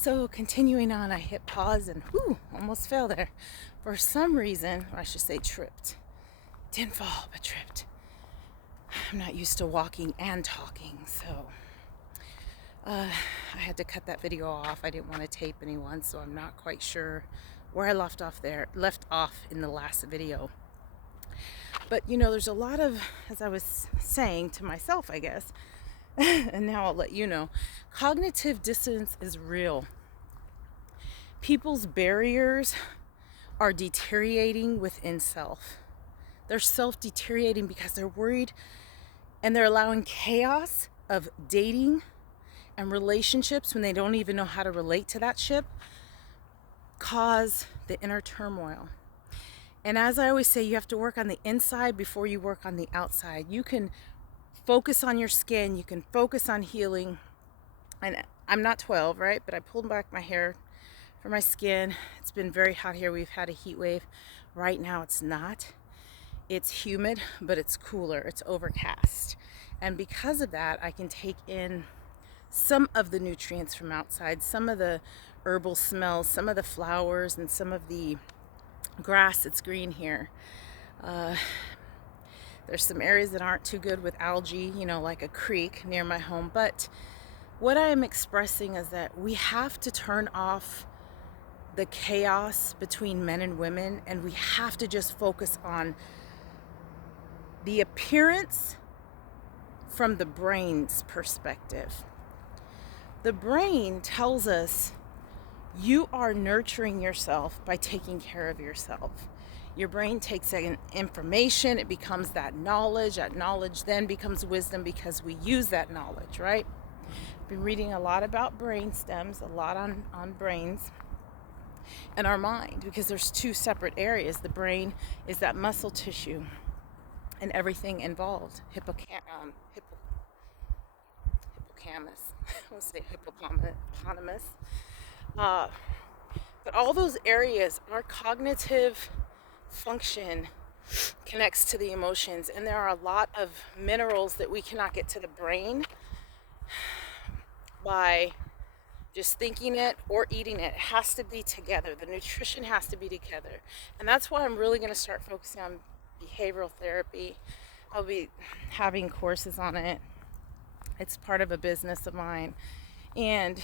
So continuing on, I hit pause and almost fell there. For some reason, or I should say tripped. Didn't fall, but tripped. I'm not used to walking and talking, so I had to cut that video off. I didn't want to tape anyone, so I'm not quite sure where I left off in the last video. But there's a lot of, as I was saying to myself, I guess, and now I'll let you know, cognitive dissonance is real. People's barriers are deteriorating within self. They're self-deteriorating because they're worried and they're allowing chaos of dating and relationships when they don't even know how to relate to that ship cause the inner turmoil. And as I always say, you have to work on the inside before you work on the outside. You can focus on your skin, you can focus on healing. And I'm not 12, right? But I pulled back my hair for my skin. It's been very hot here. We've had a heat wave. Right now it's not. It's humid, but it's cooler. It's overcast. And because of that, I can take in some of the nutrients from outside, some of the herbal smells, some of the flowers, and some of the grass that's green here. There's some areas that aren't too good with algae, like a creek near my home. But what I am expressing is that we have to turn off the chaos between men and women, and we have to just focus on the appearance from the brain's perspective. The brain tells us you are nurturing yourself by taking care of yourself. Your brain takes in information, it becomes that knowledge. That knowledge then becomes wisdom because we use that knowledge, right? I've been reading a lot about brain stems, a lot on brains and our mind, because there's two separate areas. The brain is that muscle tissue and everything involved. Hippocampus. I want to say hippopotamus. But all those areas, our cognitive function connects to the emotions, and there are a lot of minerals that we cannot get to the brain by just thinking it or eating it. It has to be together. The nutrition has to be together. And that's why I'm really going to start focusing on behavioral therapy. I'll be having courses on it. It's part of a business of mine. And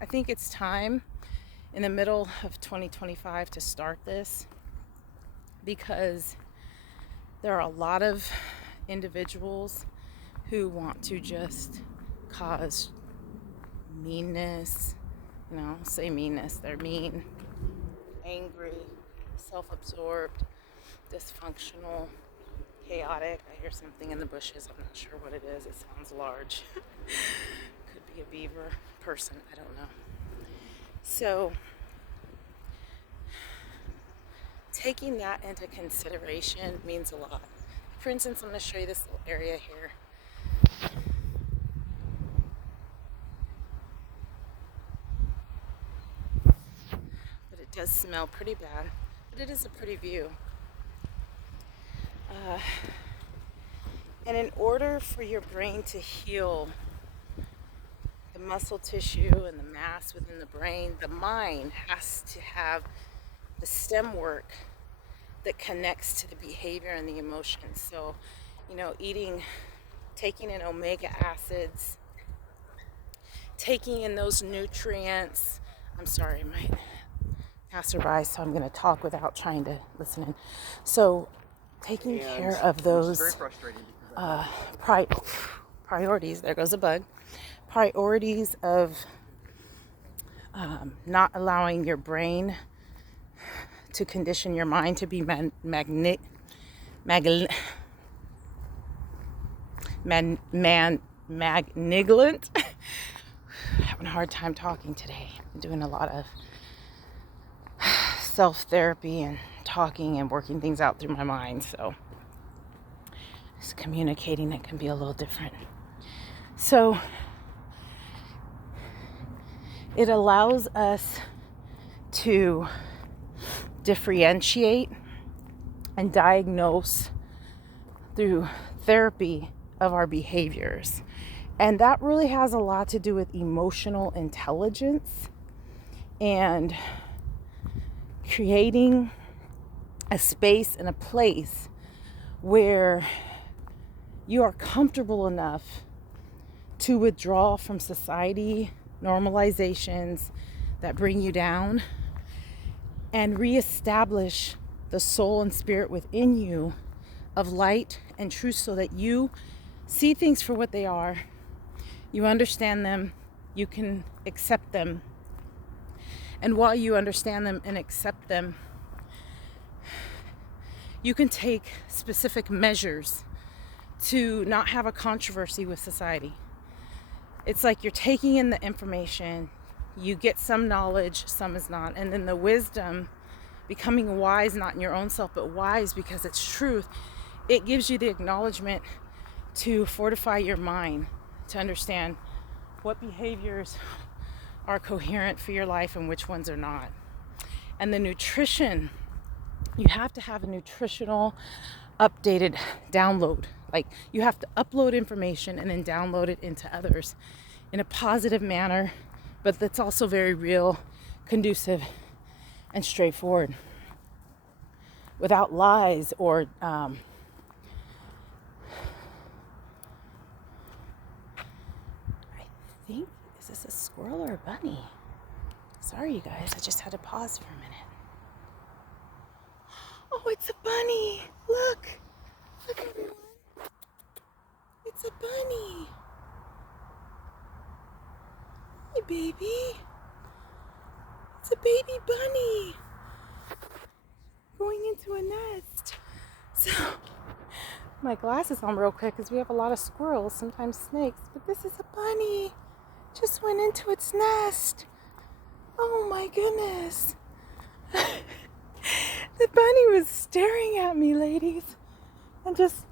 I think it's time in the middle of 2025 to start this, because there are a lot of individuals who want to just cause meanness, say meanness. They're mean, angry, self-absorbed, dysfunctional, chaotic. I hear something in the bushes. I'm not sure what it is. It sounds large. Could be a beaver person. I don't know. So taking that into consideration means a lot. For instance, I'm going to show you this little area here. But it does smell pretty bad. But it is a pretty view. And in order for your brain to heal the muscle tissue and the mass within the brain, the mind has to have the stem work that connects to the behavior and the emotions. So, taking in omega acids, taking in those nutrients. I'm sorry, my passerby, so I'm going to talk without trying to listen in. So, taking care of those priorities. There goes a bug. Priorities of not allowing your brain to condition your mind to be magnificent. Having a hard time talking today. I'm doing a lot of self-therapy and talking and working things out through my mind, so just communicating it can be a little different. So it allows us to differentiate and diagnose through therapy of our behaviors. And that really has a lot to do with emotional intelligence. and creating a space and a place where you are comfortable enough to withdraw from society normalizations that bring you down and reestablish the soul and spirit within you of light and truth, so that you see things for what they are, you understand them, you can accept them. And while you understand them and accept them, you can take specific measures to not have a controversy with society. It's like you're taking in the information, you get some knowledge, some is not, and then the wisdom, becoming wise, not in your own self, but wise because it's truth, it gives you the acknowledgement to fortify your mind, to understand what behaviors are coherent for your life and which ones are not. And the nutrition, you have to have a nutritional updated download. Like, you have to upload information and then download it into others in a positive manner, but that's also very real, conducive, and straightforward, without lies or I think, is this a squirrel or a bunny? Sorry, you guys, I just had to pause for a minute. Oh, it's a bunny. Look, everyone. It's a bunny. Hey, baby. It's a baby bunny going into a nest. So, my glasses on real quick because we have a lot of squirrels, sometimes snakes, but this is a bunny. Just went into its nest. Oh my goodness. The bunny was staring at me, ladies, and just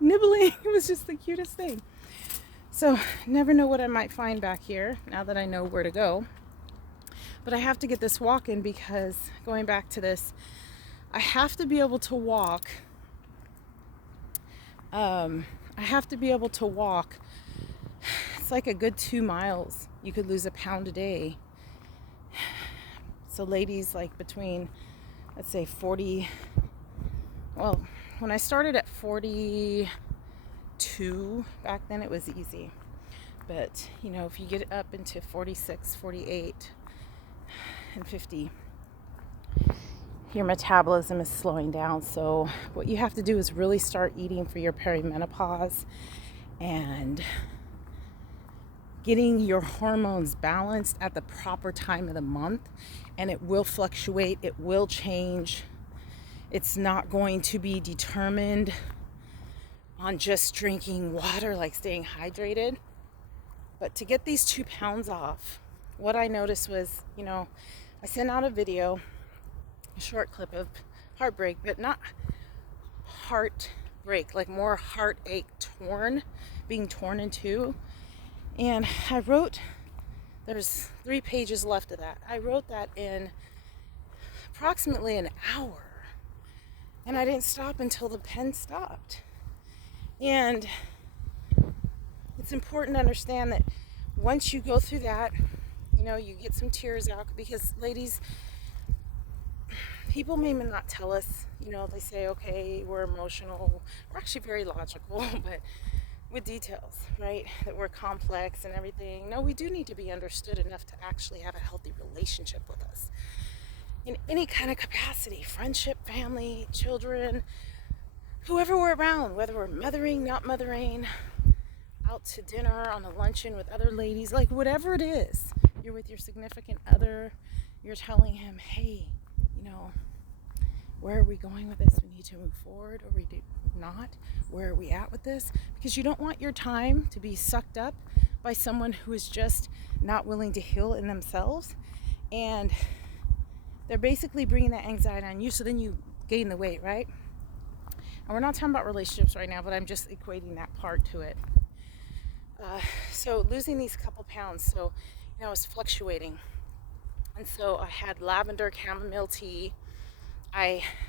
nibbling. It was just the cutest thing. So, never know what I might find back here now that I know where to go. But I have to get this walk in because, going back to this, I have to be able to walk. It's like a good 2 miles. You could lose a pound a day. So ladies, like between, let's say 40, well, when I started at 42 back then, it was easy. But, you know, if you get up into 46, 48, and 50, your metabolism is slowing down. So what you have to do is really start eating for your perimenopause and getting your hormones balanced at the proper time of the month. And it will fluctuate, it will change. It's not going to be determined on just drinking water, like staying hydrated. But to get these 2 pounds off, what I noticed was, you know, I sent out a video, a short clip of heartbreak, but not heartbreak, like more heartache, being torn in two. And I wrote, there's 3 pages left of that. I wrote that in approximately an hour. And I didn't stop until the pen stopped. And it's important to understand that once you go through that, you know, you get some tears out, because ladies, people may not tell us, you know, they say, okay, we're emotional. We're actually very logical, but with details, right? That we're complex and everything. No, we do need to be understood enough to actually have a healthy relationship with us in any kind of capacity, friendship, family, children, whoever we're around, whether we're mothering, not mothering, out to dinner, on a luncheon with other ladies, like whatever it is, you're with your significant other, you're telling him, hey, you know, where are we going with this? We need to move forward, or we do not. Where are we at with this? Because you don't want your time to be sucked up by someone who is just not willing to heal in themselves, and they're basically bringing that anxiety on you, so then you gain the weight, right? And we're not talking about relationships right now, but I'm just equating that part to it. So losing these couple pounds, so, you know, I was fluctuating. And so I had lavender chamomile tea.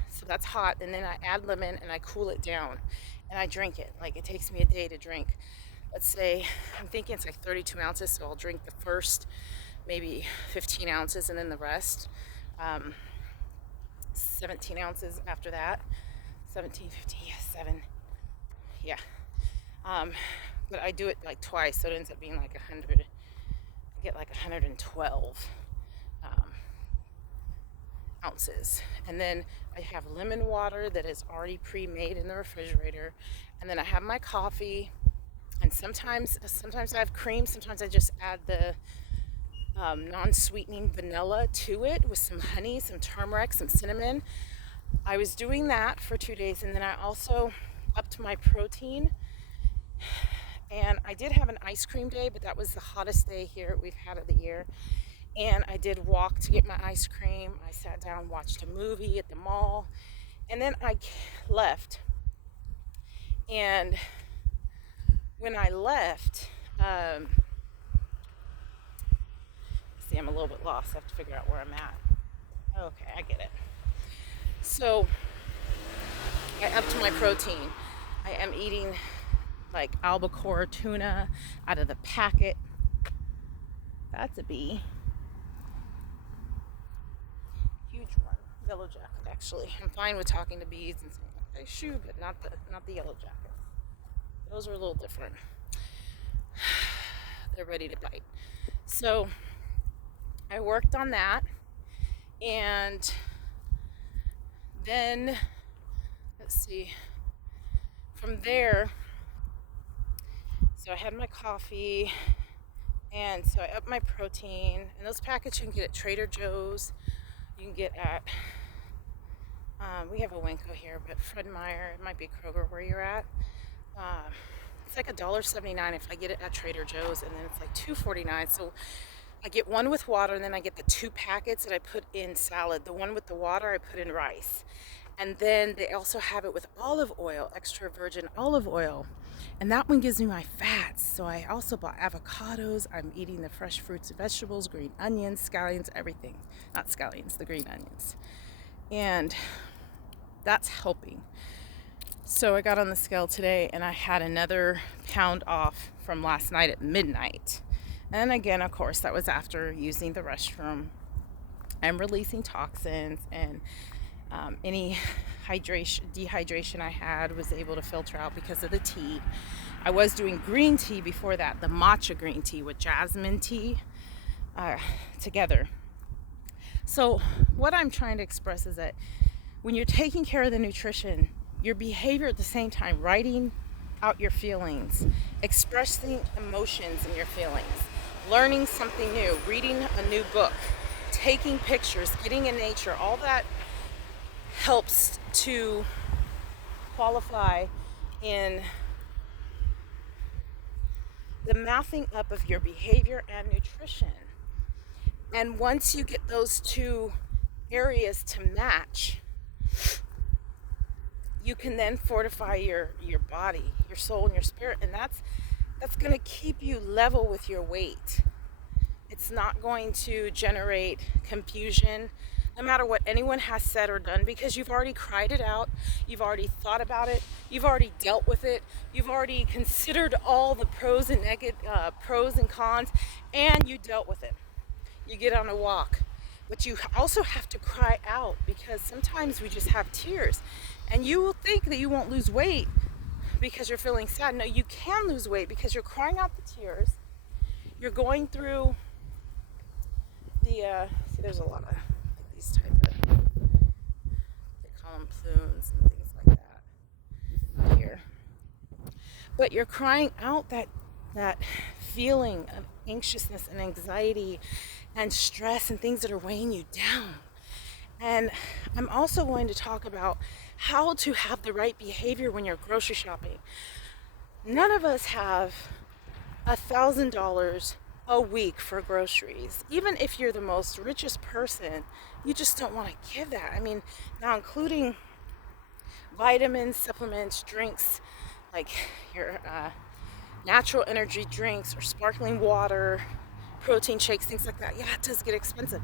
So that's hot, and then I add lemon and I cool it down and I drink it. Like, it takes me a day to drink. Let's say, I'm thinking it's like 32 ounces, so I'll drink the first maybe 15 ounces, and then the rest, 17 ounces after that. 17, 15, yeah, 7, yeah. But I do it like twice, so it ends up being like 100. I get like 112 ounces. And then I have lemon water that is already pre-made in the refrigerator. And then I have my coffee. And sometimes I have cream. Sometimes I just add the non-sweetening vanilla to it with some honey, some turmeric, some cinnamon. I was doing that for 2 days, and then I also upped my protein. And I did have an ice cream day, but that was the hottest day here we've had of the year. And I did walk to get my ice cream. I sat down, watched a movie at the mall, and then I left. And when I left, see, I'm a little bit lost. I have to figure out where I'm at. Okay, I get it. So I upped my protein. I am eating like albacore tuna out of the packet. That's a bee. Huge one. Yellow jacket, actually. I'm fine with talking to bees and saying, okay, shoo, but not the yellow jackets. Those are a little different. They're ready to bite. So I worked on that, and then let's see, from there, so I had my coffee, and so I upped my protein, and those packets you can get at Trader Joe's. You can get at, we have a Winco here, but Fred Meyer, it might be Kroger where you're at. It's like $1.79 if I get it at Trader Joe's, and then it's like $2.49. So I get one with water, and then I get the 2 packets that I put in salad. The one with the water I put in rice. And then they also have it with olive oil, extra virgin olive oil. And that one gives me my fats. So I also bought avocados. I'm eating the fresh fruits and vegetables, green onions, scallions, everything. Not scallions, the green onions. And that's helping. So I got on the scale today, and I had another pound off from last night at midnight. And again, of course, that was after using the restroom. I'm releasing toxins, and any dehydration I had was able to filter out because of the tea. I was doing green tea before that, the matcha green tea with jasmine tea together. So what I'm trying to express is that when you're taking care of the nutrition, your behavior at the same time, writing out your feelings, expressing emotions in your feelings, learning something new, reading a new book, taking pictures, getting in nature, all that helps to qualify in the mathing up of your behavior and nutrition. And once you get those 2 areas to match, you can then fortify your body, your soul, and your spirit, and that's going to keep you level with your weight. It's not going to generate confusion, no matter what anyone has said or done, because you've already cried it out, you've already thought about it, you've already dealt with it, you've already considered all the pros and cons, and you dealt with it. You get on a walk, but you also have to cry out, because sometimes we just have tears. And you will think that you won't lose weight because you're feeling sad. No, you can lose weight because you're crying out the tears. You're going through the, see, there's a lot of like these type of, they call them plumes and things like that here. But you're crying out that feeling of anxiousness and anxiety and stress and things that are weighing you down. And I'm also going to talk about how to have the right behavior when you're grocery shopping. None of us have $1,000 a week for groceries. Even if you're the most richest person, you just don't want to give that. I mean, now including vitamins, supplements, drinks, like your natural energy drinks or sparkling water, protein shakes, things like that. Yeah, it does get expensive.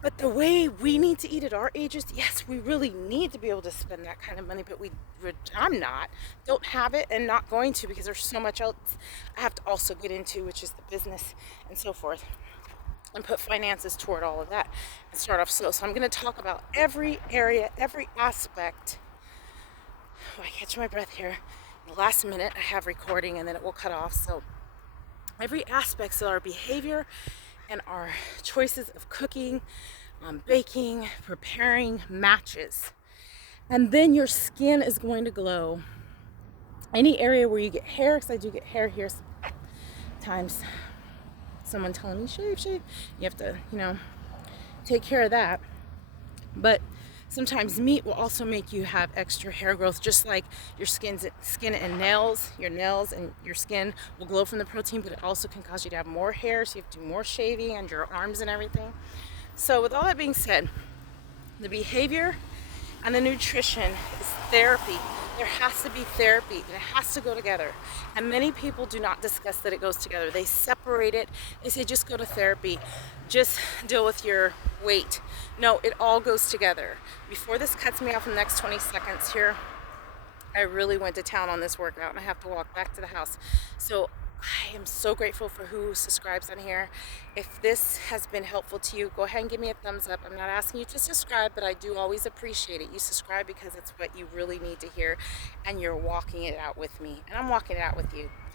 But the way we need to eat at our ages, yes, we really need to be able to spend that kind of money, but don't have it, and not going to, because there's so much else I have to also get into, which is the business and so forth. and put finances toward all of that and start off slow. So I'm going to talk about every area, every aspect. Oh, I catch my breath here. In the last minute I have recording and then it will cut off. So every aspect of our behavior and our choices of cooking, baking, preparing matches. And then your skin is going to glow. Any area where you get hair, because I do get hair here sometimes, someone telling me shave, you have to, take care of that. But sometimes meat will also make you have extra hair growth, just like your skin and nails. Your nails and your skin will glow from the protein, but it also can cause you to have more hair, so you have to do more shaving on your arms and everything. So with all that being said, the behavior and the nutrition is therapy. There has to be therapy, and it has to go together. And many people do not discuss that it goes together. They separate it. They say, just go to therapy. Just deal with your weight. No, it all goes together. Before this cuts me off in the next 20 seconds here, I really went to town on this workout, and I have to walk back to the house. So I am so grateful for who subscribes on here. If this has been helpful to you, go ahead and give me a thumbs up. I'm not asking you to subscribe, but I do always appreciate it. You subscribe because it's what you really need to hear, and you're walking it out with me, and I'm walking it out with you.